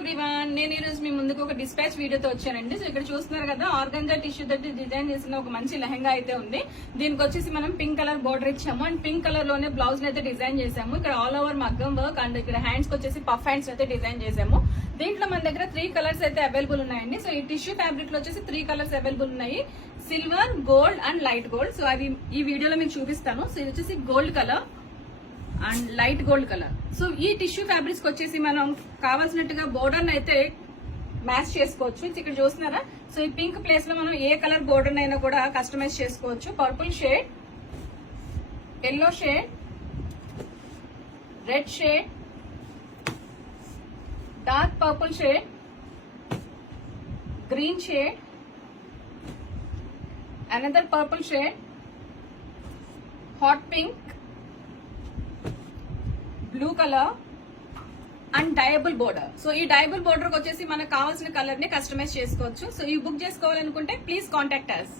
Everyone, నేను ఈ రోజు మీ ముందుకు ఒక డిస్పాచ్ వీడియోతో వచ్చానండి. సో ఇక్కడ చూస్తున్నారు కదా, ఆర్గంజా టిష్యూ తోటి డిజైన్ చేసిన ఒక మంచి లెహంగా అయితే ఉంది. దీనికి వచ్చేసి మనం పింక్ కలర్ బోర్డర్ ఇచ్చాము అండ్ పింక్ కలర్ లోనే బ్లౌజ్ అయితే డిజైన్ చేసాము. ఇక్కడ ఆల్ ఓవర్ మగ్గం వర్క్ అండ్ ఇక్కడ హ్యాండ్స్ వచ్చేసి పఫ్ హ్యాండ్స్ అయితే డిజైన్ చేసాము. దీంట్లో మన దగ్గర 3 కలర్స్ అయితే అవైలబుల్ ఉన్నాయండి. సో ఈ టిష్యూ ఫ్యాబ్రిక్ లో వచ్చేసి 3 కలర్స్ అవైలబుల్ ఉన్నాయి, silver, gold and light gold. So అవి ఈ వీడియోలో మీకు చూపిస్తాను. సో ఇది వచ్చేసి gold colour and light gold colour. So ఈ టిష్యూ ఫ్యాబ్రిక్స్ వచ్చేసి మనం కావాల్సినట్టుగా బోర్డర్ అయితే మ్యాచ్ చేసుకోవచ్చు. ఇక్కడ చూస్తున్నారా, సో ఈ పింక్ ప్లేస్ లో మనం ఏ కలర్ బోర్డర్ అయినా కూడా కస్టమైజ్ చేసుకోవచ్చు. Purple shade, yellow shade, red shade, dark purple shade, green shade, another purple shade, hot pink, blue colour and డయబుల్ border. So ఈ డయబుల్ బోర్డర్ వచ్చేసి మనకు కావాల్సిన కలర్ ని కస్టమైజ్ చేసుకోవచ్చు. సో ఈ బుక్ చేసుకోవాలనుకుంటే ప్లీజ్ కాంటాక్ట్ us.